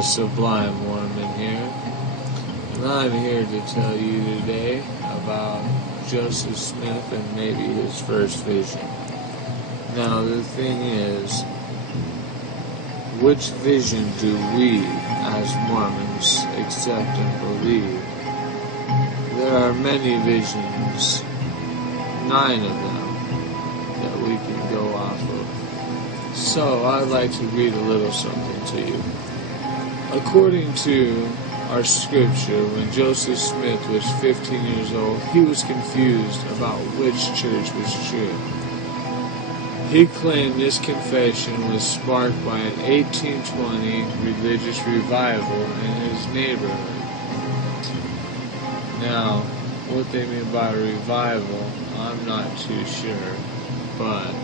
Sublime Mormon here, and I'm here to tell you today about Joseph Smith and maybe his first vision. Now the thing is, which vision do we as Mormons accept and believe? There are many visions, 9 of them, that we can go off of. So I'd like to read a little something to you. According to our scripture, when Joseph Smith was 15 years old, he was confused about which church was true. He claimed this confession was sparked by an 1820 religious revival in his neighborhood. Now, what they mean by revival, I'm not too sure, but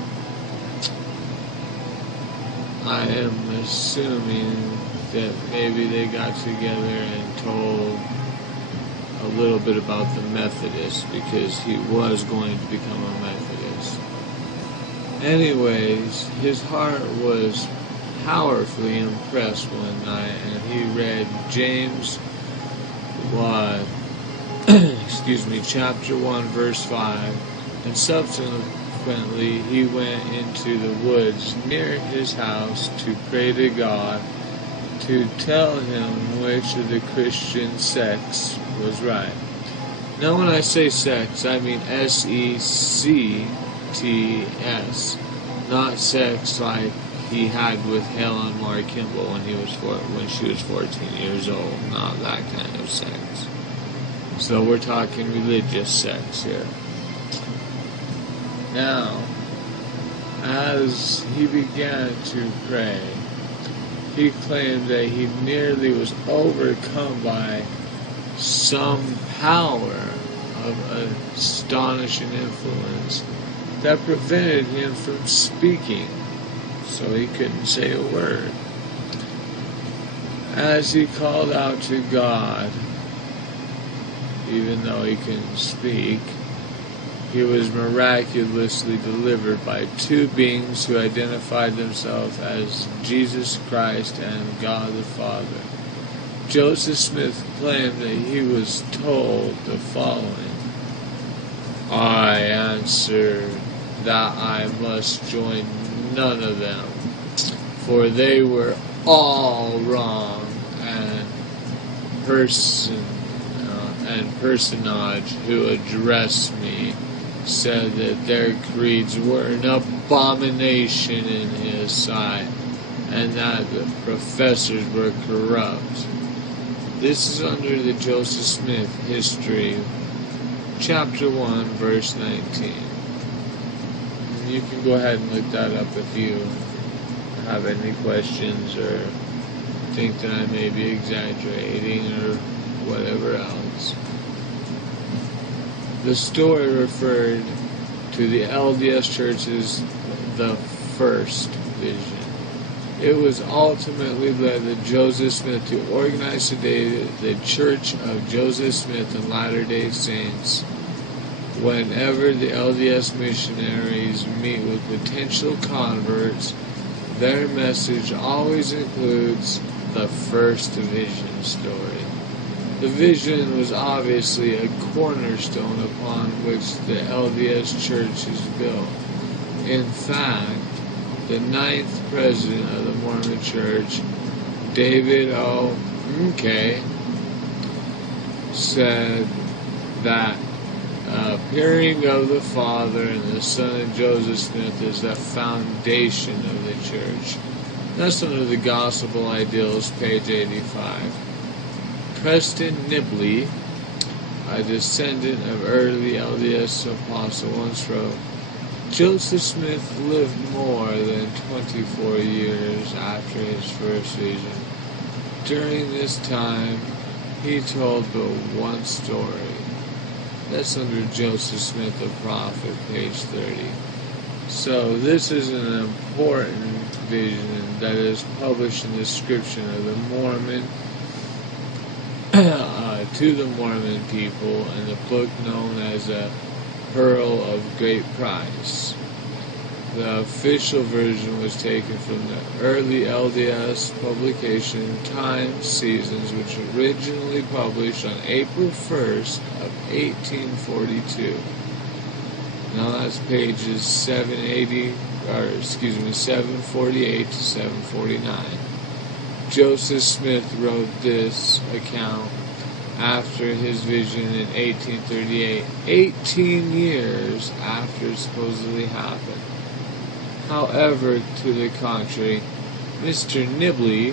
I am assuming that maybe they got together and told a little bit about the Methodists, because he was going to become a Methodist. Anyways, his heart was powerfully impressed one night, and he read James chapter 1, verse 5, and subsequently he went into the woods near his house to pray to God to tell him which of the Christian sects was right. Now when I say sects, I mean S-E-C-T-S, not sex like he had with Helen Mar Kimball when she was 14 years old. Not that kind of sex. So we're talking religious sex here. Now, as he began to pray, he claimed that he nearly was overcome by some power of astonishing influence that prevented him from speaking, so he couldn't say a word. As he called out to God, even though he couldn't speak, he was miraculously delivered by 2 beings who identified themselves as Jesus Christ and God the Father. Joseph Smith claimed that he was told the following: I answered that I must join none of them, for they were all wrong, and personage who addressed me said that their creeds were an abomination in his sight, and that the professors were corrupt. This is under the Joseph Smith history, chapter 1, verse 19. You can go ahead and look that up if you have any questions or think that I may be exaggerating or whatever else. The story referred to the LDS Church as the first vision. It was ultimately led by Joseph Smith to organize today the Church of Joseph Smith and Latter-day Saints. Whenever the LDS missionaries meet with potential converts, their message always includes the first vision story. The vision was obviously a cornerstone upon which the LDS Church is built. In fact, the 9th president of the Mormon Church, David O. McKay, said that appearing of the Father and the Son of Joseph Smith is the foundation of the Church. That's under the Gospel Ideals, page 85. Preston Nibley, a descendant of early LDS apostle, once wrote, Joseph Smith lived more than 24 years after his first vision. During this time, he told but one story. That's under Joseph Smith the Prophet, page 30. So this is an important vision that is published in the description of the Mormon to the Mormon people in the book known as a Pearl of Great Price. The official version was taken from the early LDS publication Time Seasons, which originally published on April 1st of 1842. Now that's pages 748 to 749. Joseph Smith wrote this account after his vision in 1838, 18 years after it supposedly happened. However, to the contrary, Mr. Nibley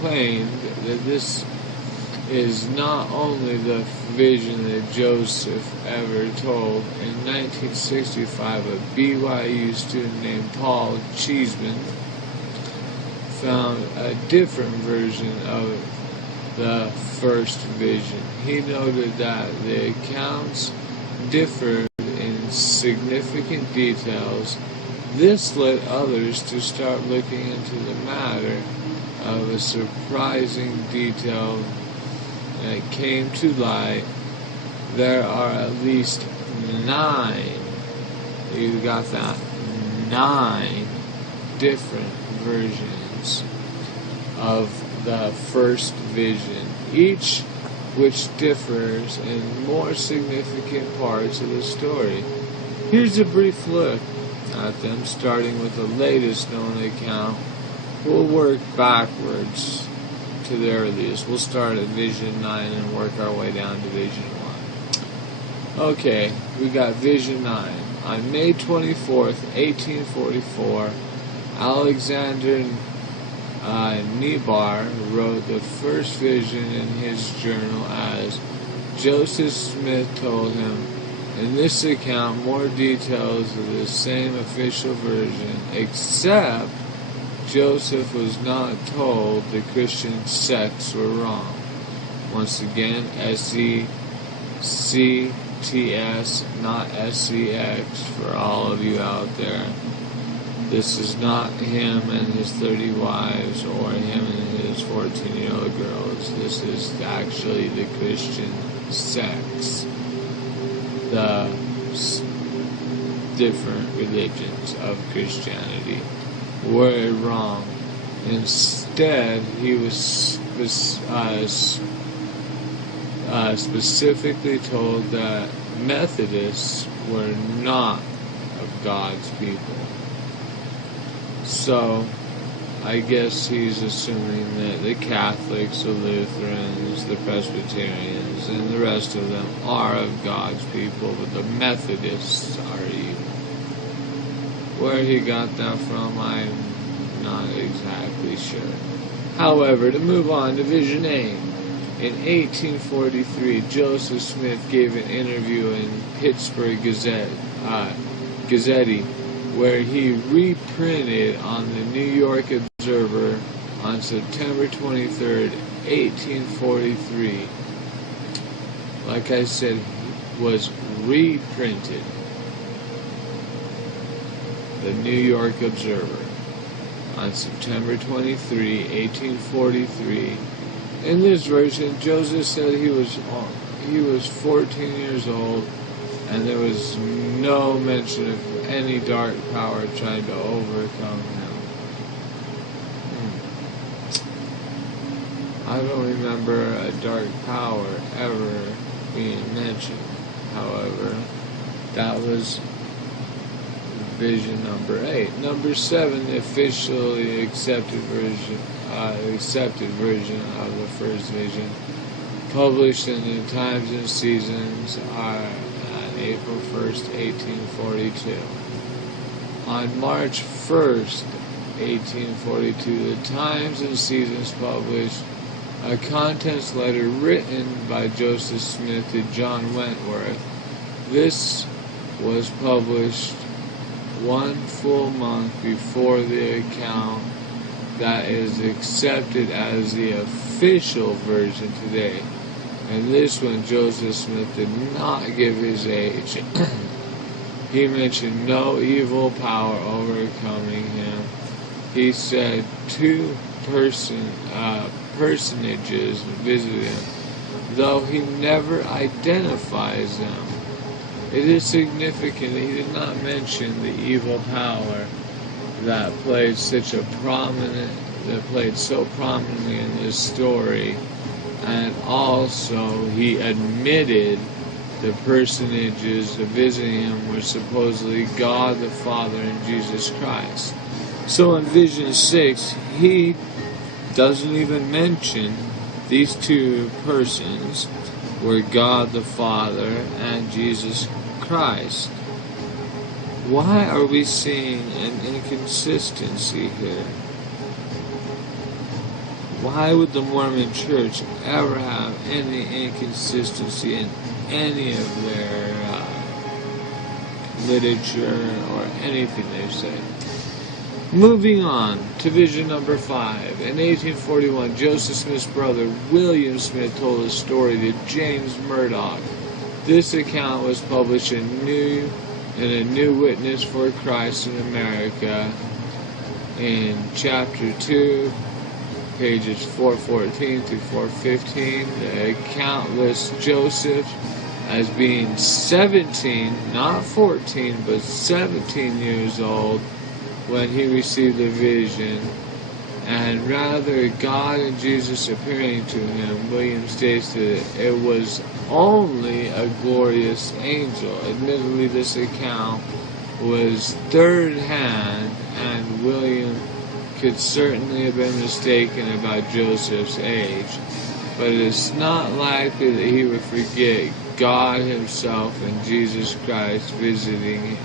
claimed that this is not only the vision that Joseph ever told. In 1965, a BYU student named Paul Cheeseman found a different version of the first vision. He noted that the accounts differed in significant details. This led others to start looking into the matter of a surprising detail that came to light. There are at least 9, you got that, 9 different versions of the first vision, each which differs in more significant parts of the story. Here's a brief look at them, starting with the latest known account. We'll work backwards to the earliest. We'll start at Vision 9 and work our way down to Vision 1. Okay, we got Vision 9. On May 24th, 1844, Alexander Nebar wrote the first vision in his journal as Joseph Smith told him. In this account, more details of the same official version, except Joseph was not told the Christian sects were wrong. Once again, SECTS, not SCX, for all of you out there. This is not him and his 30 wives or him and his 14-year-old girls. This is actually the Christian sects, the different religions of Christianity were wrong. Instead, he was specifically told that Methodists were not of God's people. So, I guess he's assuming that the Catholics, the Lutherans, the Presbyterians, and the rest of them are of God's people, but the Methodists are evil. Where he got that from, I'm not exactly sure. However, to move on to Vision 8. In 1843, Joseph Smith gave an interview in Pittsburgh Gazette, where he reprinted on the New York Observer on September 23rd, 1843. Like I said, was reprinted. The New York Observer on September 23, 1843. In this version, Joseph said he was 14 years old, and there was no mention of any dark power trying to overcome him. I don't remember a dark power ever being mentioned. However, that was vision number 8. Number 7, the officially accepted version of the first vision, published in the Times and Seasons on April 1st, 1842. On March 1st, 1842, the Times and Seasons published a contents letter written by Joseph Smith to John Wentworth. This was published 1 full month before the account that is accepted as the official version today. In this one, Joseph Smith did not give his age. He mentioned no evil power overcoming him. He said 2 personages visited him, though he never identifies them. It is significant that he did not mention the evil power that played so prominently in this story, and also he admitted the personages visiting him were supposedly God the Father and Jesus Christ. So in Vision 6, he doesn't even mention these two persons were God the Father and Jesus Christ. Why are we seeing an inconsistency here? Why would the Mormon Church ever have any inconsistency in any of their literature or anything they say? Moving on to vision number 5. In 1841, Joseph Smith's brother, William Smith, told a story to James Murdoch. This account was published in a New Witness for Christ in America in Chapter 2, pages 414 through 415. The account lists Joseph as being 17, not 14, but 17 years old when he received the vision, and rather God and Jesus appearing to him. William states that it was only a glorious angel. Admittedly, this account was third hand, and William could certainly have been mistaken about Joseph's age, but it is not likely that he would forget God himself and Jesus Christ visiting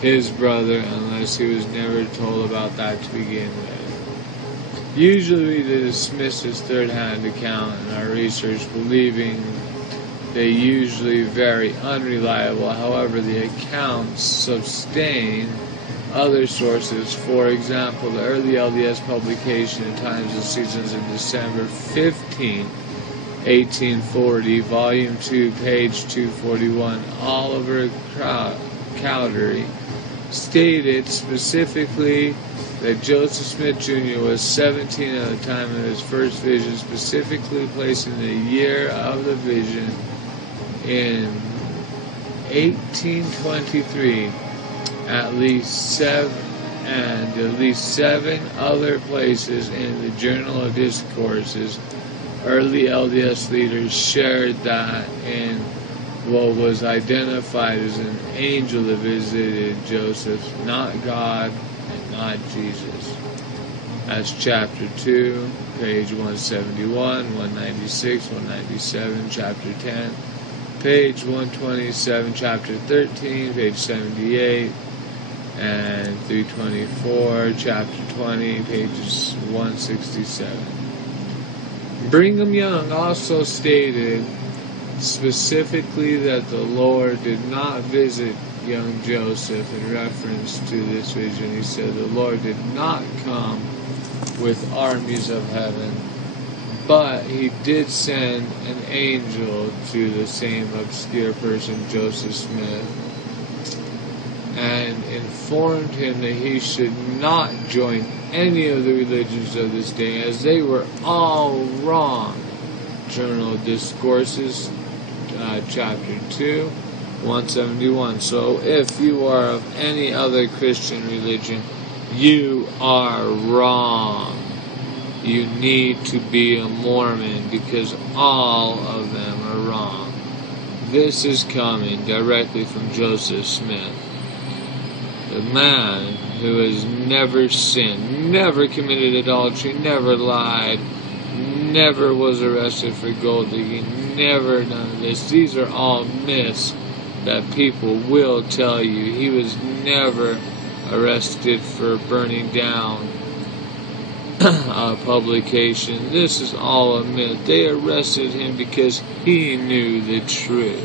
his brother unless he was never told about that to begin with. Usually we dismiss this third-hand account in our research, believing they usually very unreliable. However, the accounts sustain other sources. For example, the early LDS publication in Times and Seasons in December 15, 1840, Volume 2, page 241, Oliver Cowdery, stated specifically that Joseph Smith Jr. was 17 at the time of his first vision, specifically placing the year of the vision in 1823. At least seven other places in the Journal of Discourses, early LDS leaders shared that in what was identified as an angel that visited Joseph, not God and not Jesus. That's chapter 2, page 171, 196, 197, chapter 10, page 127, chapter 13, page 78, and 324, chapter 20, pages 167. Brigham Young also stated specifically that the Lord did not visit young Joseph in reference to this vision. He said the Lord did not come with armies of heaven, but he did send an angel to the same obscure person, Joseph Smith, and informed him that he should not join any of the religions of this day, as they were all wrong. Journal of Discourses, chapter 2, 171. So if you are of any other Christian religion, you are wrong. You need to be a Mormon, because all of them are wrong. This is coming directly from Joseph Smith, the man who has never sinned, never committed adultery, never lied, never was arrested for gold digging, never none of this. These are all myths that people will tell you. He was never arrested for burning down a publication. This is all a myth. They arrested him because he knew the truth.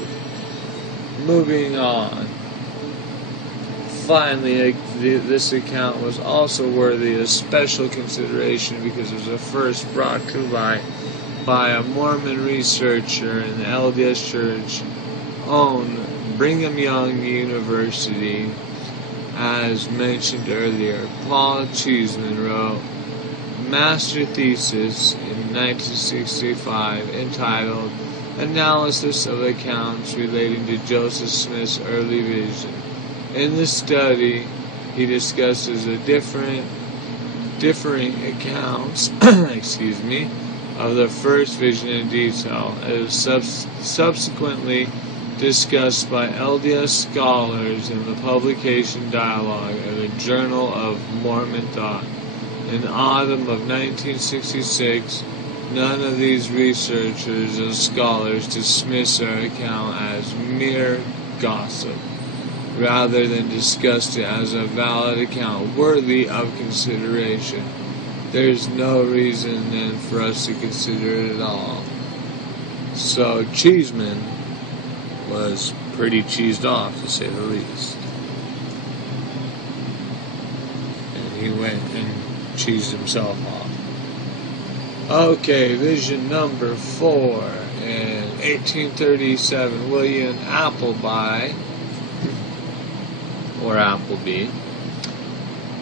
Moving on. Finally, this account was also worthy of special consideration because it was the first brought to light by a Mormon researcher in the LDS Church own Brigham Young University. As mentioned earlier, Paul Cheeseman wrote a master thesis in 1965 entitled analysis of accounts relating to Joseph Smith's early vision. In the study, he discusses the differing accounts of the first vision in detail. It is subsequently discussed by LDS scholars in the publication Dialogue of the Journal of Mormon Thought. In the autumn of 1966, none of these researchers and scholars dismissed our account as mere gossip, rather than discussed it as a valid account worthy of consideration. There is no reason then for us to consider it at all. So Cheeseman was pretty cheesed off, to say the least. And he went and cheesed himself off. Okay, vision number 4. In 1837, William Appleby, or Appleby,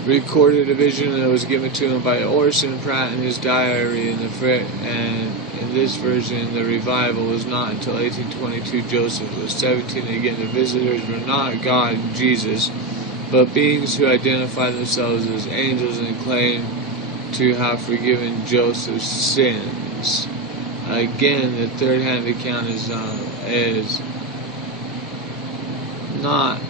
recorded a vision that was given to him by Orson Pratt in his diary, and in this version, the revival was not until 1822. Joseph was 17. Again, the visitors were not God and Jesus, but beings who identified themselves as angels and claimed to have forgiven Joseph's sins. Again, the third-hand account is not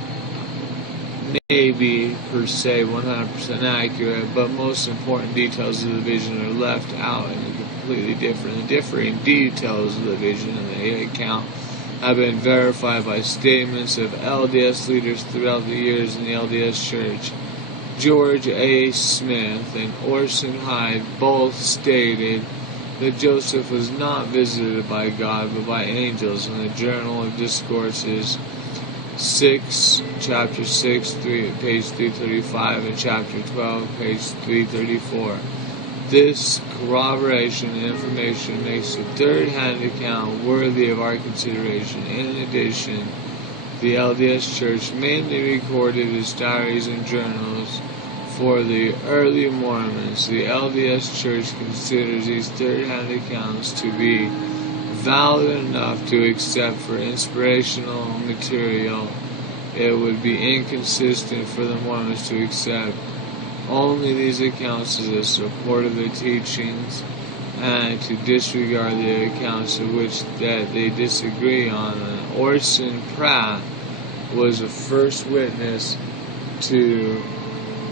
maybe per se 100% accurate, but most important details of the vision are left out in a completely different. The differing details of the vision and the account have been verified by statements of LDS leaders throughout the years in the LDS Church. George A. Smith and Orson Hyde both stated that Joseph was not visited by God but by angels in the Journal of Discourses 6, chapter 6, page 335, and chapter 12, page 334. This corroboration information makes the third-hand account worthy of our consideration. In addition, the LDS Church mainly recorded its diaries and journals for the early Mormons. The LDS Church considers these third-hand accounts to be valid enough to accept for inspirational material. It would be inconsistent for the Mormons to accept only these accounts as a support of their teachings, and to disregard the accounts of which that they disagree on. Orson Pratt was the first witness to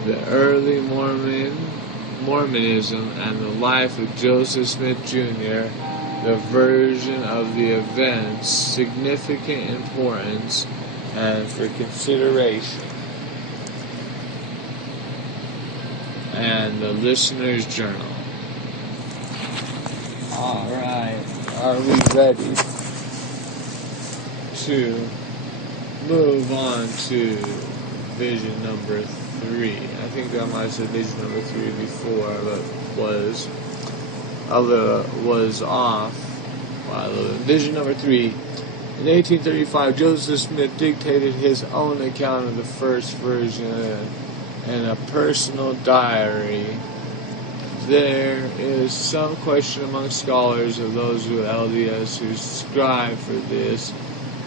the early Mormonism and the life of Joseph Smith Jr., the version of the events, significant importance, and for consideration. And the Listener's Journal. Alright, are we ready to move on to vision number 3? I think I might have said vision number 3 before, but was off. Vision number 3. In 1835, Joseph Smith dictated his own account of the first version in a personal diary. There is some question among scholars of those who LDS who subscribe for this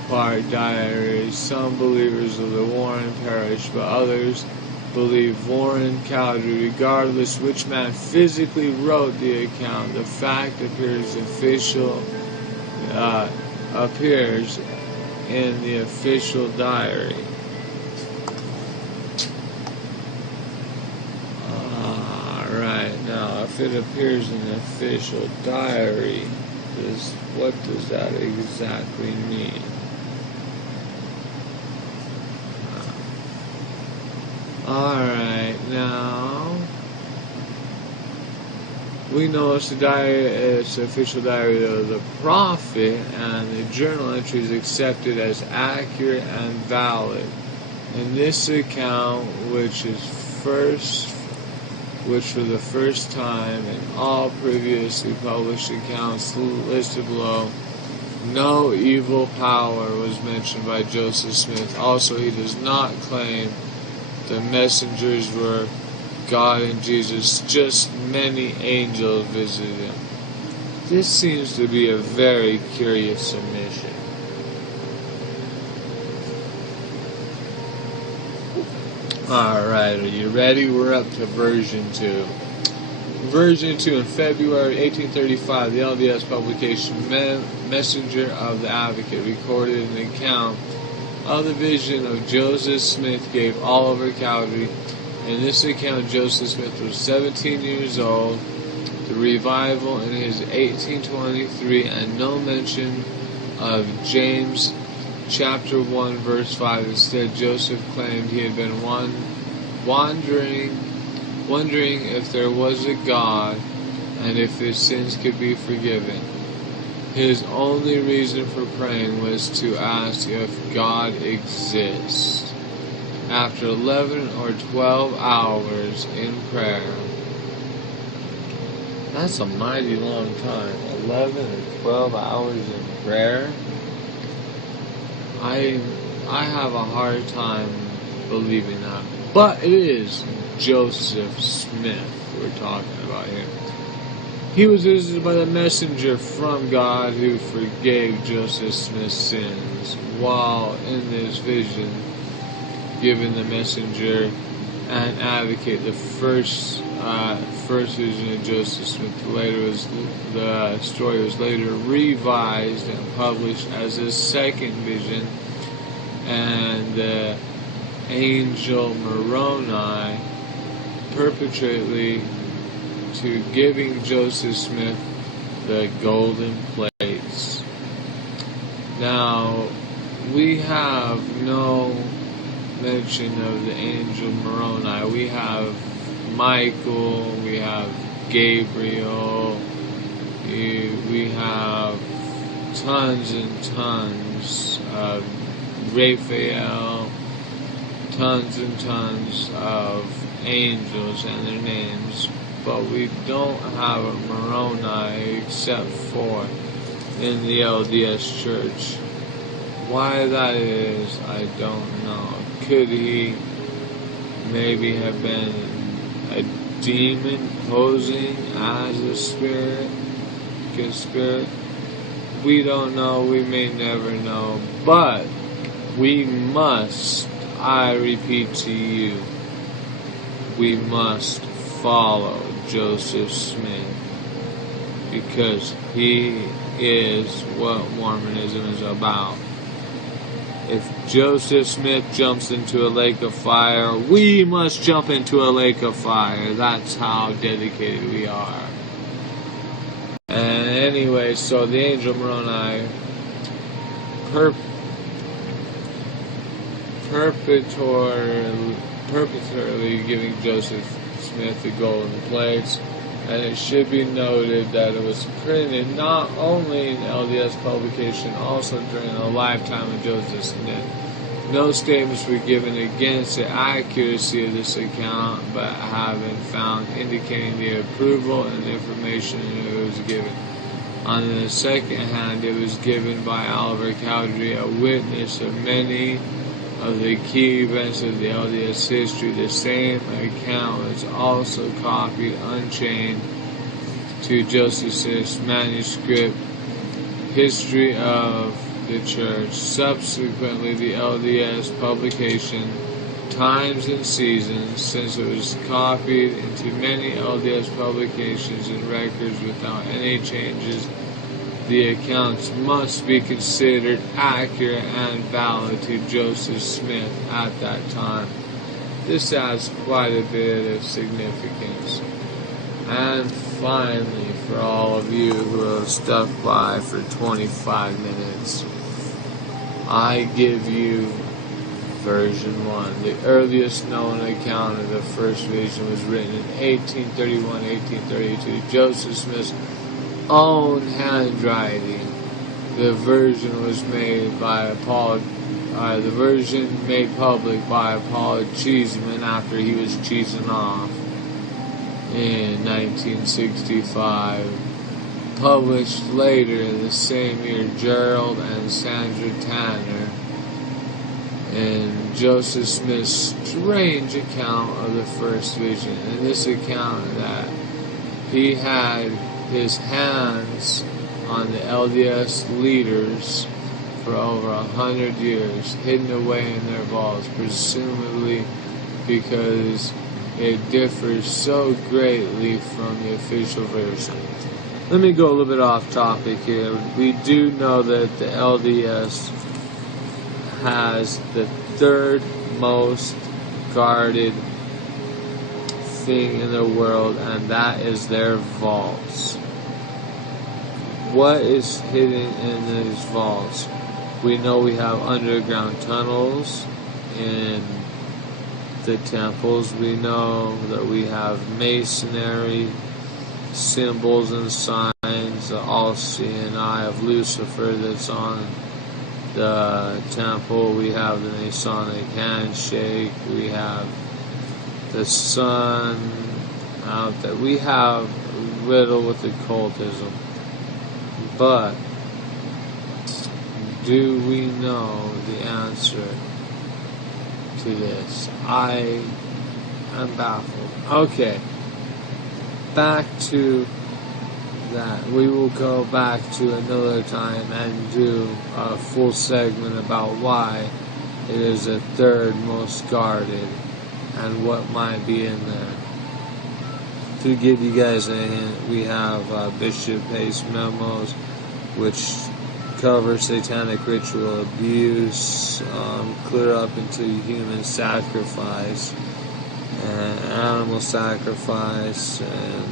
part diary. Some believers of the Warren parish, but others believe Warren Cowdery. Regardless which man physically wrote the account, the fact appears in the official diary. Alright, now if it appears in the official diary, what does that exactly mean? Alright, now we know it's the official diary of the prophet, and the journal entries accepted as accurate and valid. In this account, which for the first time in all previously published accounts listed below, no evil power was mentioned by Joseph Smith. Also, he does not claim the messengers were God and Jesus, just many angels visited him. This seems to be a very curious submission. Alright, are you ready? We're up to version 2. Version 2, in February 1835, the LDS publication Messenger of the Advocate recorded an account of the vision of Joseph Smith gave Oliver Cowdery. In this account, Joseph Smith was 17 years old. The revival in his 1823, and no mention of James chapter 1 verse 5. Instead, Joseph claimed he had been wondering if there was a God and if his sins could be forgiven. His only reason for praying was to ask if God exists. After 11 or 12 hours in prayer, that's a mighty long time. 11 or 12 hours in prayer. I have a hard time believing that. But it is Joseph Smith we're talking about here. He was visited by the messenger from God who forgave Joseph Smith's sins. While in this vision, given the messenger and advocate, the first vision of Joseph Smith, the story was later revised and published as a second vision, and the angel Moroni perpetually to giving Joseph Smith the golden plates. Now, we have no mention of the angel Moroni. We have Michael, we have Gabriel, we have tons and tons of Raphael, tons and tons of angels and their names, but we don't have a Moroni except for in the LDS Church. Why that is, I don't know. Could he maybe have been a demon posing as a spirit? Good spirit? We don't know. We may never know. But we must, I repeat to you, we must follow Joseph Smith, because he is what Mormonism is about. If Joseph Smith jumps into a lake of fire, we must jump into a lake of fire. That's how dedicated we are. And anyway, so the angel Moroni perpetually giving Joseph Smith the golden plates. And it should be noted that it was printed not only in LDS publication, also during the lifetime of Joseph Smith. No statements were given against the accuracy of this account, but have been found indicating the approval and the information it was given. On the second hand, it was given by Oliver Cowdery, a witness of many of the key events of the LDS history. The same account was also copied unchained to Joseph Smith's manuscript, History of the Church. Subsequently, the LDS publication, Times and Seasons, since it was copied into many LDS publications and records without any changes, the accounts must be considered accurate and valid to Joseph Smith at that time. This adds quite a bit of significance. And finally, for all of you who have stuck by for 25 minutes, I give you version 1. The earliest known account of the first vision was written in 1831-1832. Joseph Smith's own handwriting. The version was made by the version made public by Paul Cheeseman after he was cheesing off in 1965. Published later in the same year, Gerald and Sandra Tanner in Joseph Smith's strange account of the first vision. In this account that he had his hands on the LDS leaders for over 100 years, hidden away in their vaults, presumably because it differs so greatly from the official version. Let me go a little bit off topic here. We do know that the LDS has the third most guarded thing in the world, and that is their vaults. What is hidden in these vaults? We know we have underground tunnels in the temples. We know that we have masonry, symbols and signs, the all-seeing eye of Lucifer that's on the temple. We have the Masonic handshake. We have the sun out there. We have riddled with occultism. But do we know the answer to this? I am baffled. Okay. Back to that. We will go back to another time and do a full segment about why it is the third most guarded and what might be in there. To give you guys a hint, we have Bishop Pace memos, which cover satanic ritual abuse, clear up into human sacrifice, and animal sacrifice, and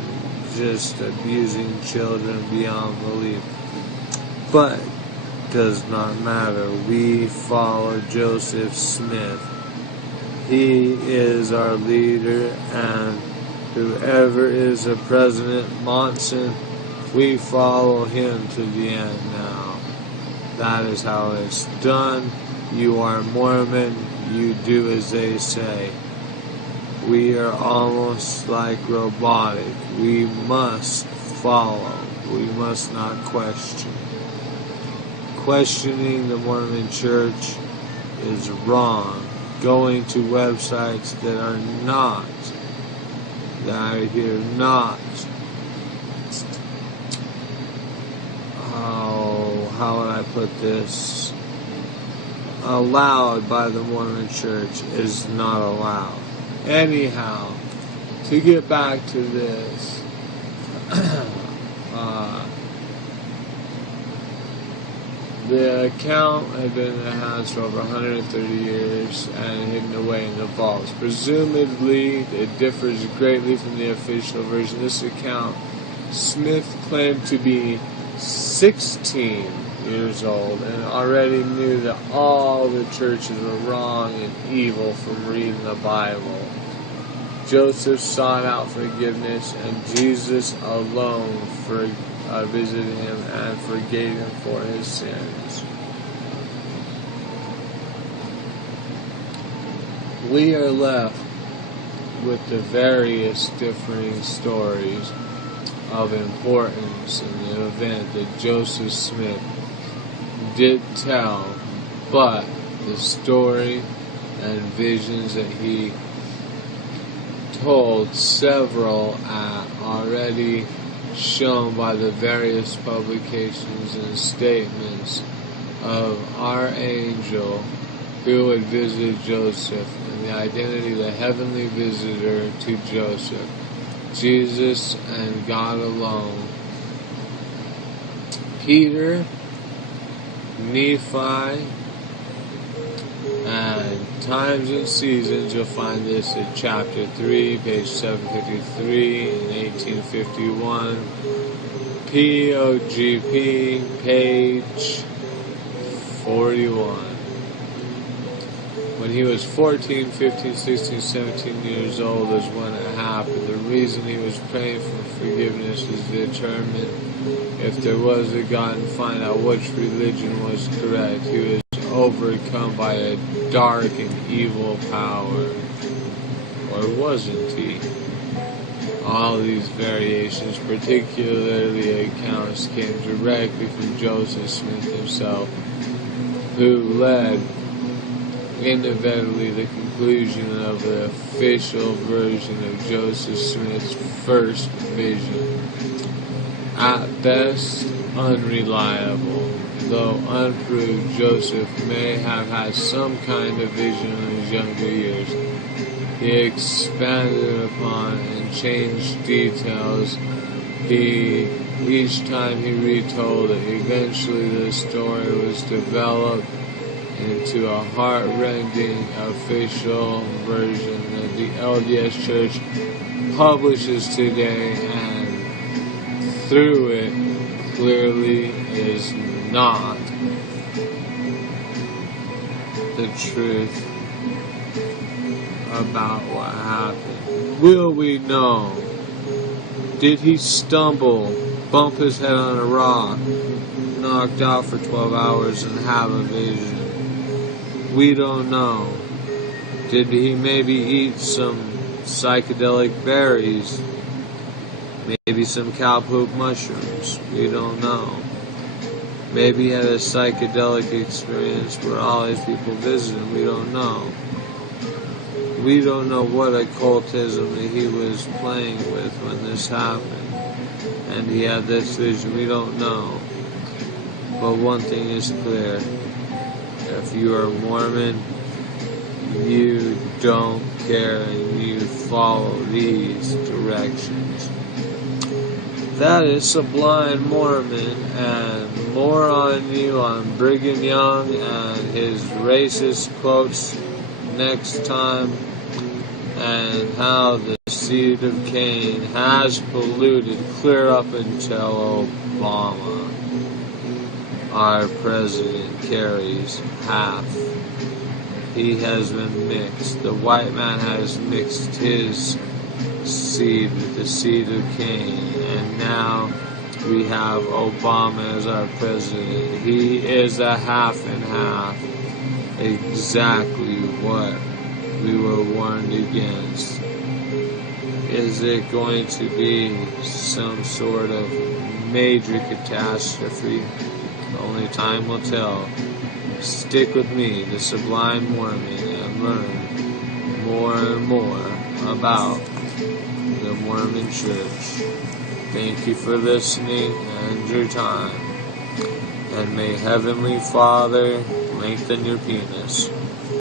just abusing children beyond belief. But does not matter. We follow Joseph Smith. He is our leader, and whoever is a President Monson, we follow him to the end now. That is how it's done. You are Mormon, you do as they say. We are almost like robotic. We must follow. We must not question. Questioning the Mormon Church is wrong. Going to websites that are not, how would I put this? Allowed by the Mormon Church is not allowed. Anyhow, to get back to this, the account had been in the hands for over 130 years and hidden away in the vaults. Presumably, it differs greatly from the official version. This account, Smith claimed to be 16 years old and already knew that all the churches were wrong and evil from reading the Bible. Joseph sought out forgiveness, and Jesus alone visited him and forgave him for his sins. We are left with the various differing stories of importance in the event that Joseph Smith did tell, but the story and visions that he told, several already shown by the various publications and statements of our angel who had visited Joseph, and the identity of the heavenly visitor to Joseph, Jesus and God alone. Peter, Nephi, and Times and Seasons, you'll find this in chapter 3, page 753, and 1851. POGP, page 41. When he was 14, 15, 16, 17 years old is when it happened. The reason he was praying for forgiveness was to determine if there was a God and find out which religion was correct. He was overcome by a dark and evil power. Or wasn't he? All these variations, particularly accounts, came directly from Joseph Smith himself, who led inevitably the conclusion of the official version of Joseph Smith's first vision. At best, unreliable. Though unproved, Joseph may have had some kind of vision in his younger years. He expanded upon and changed details. Each time he retold it, eventually the story was developed into a heart-rending official version that the LDS Church publishes today, and through it clearly is not the truth about what happened. Will we know? Did he stumble, bump his head on a rock, knocked out for 12 hours and have a vision? We don't know. Did he maybe eat some psychedelic berries? Maybe some cow poop mushrooms? We don't know. Maybe he had a psychedelic experience where all these people visited. We don't know. We don't know what occultism that he was playing with when this happened. And he had this vision. We don't know. But one thing is clear. If you are Mormon, you don't care and you follow these directions. That is Sublime Mormon, and more on you on Brigham Young and his racist quotes next time, and how the seed of Cain has polluted clear up until Obama. Our president carries half. He has been mixed. The white man has mixed his seed with the seed of Cain, and now we have Obama as our president. He is a half and half. Exactly what we were warned against. Is it going to be some sort of major catastrophe? Only time will tell. Stick with me, the Sublime Mormon, and learn more and more about the Mormon Church. Thank you for listening and your time. And may Heavenly Father lengthen your penis.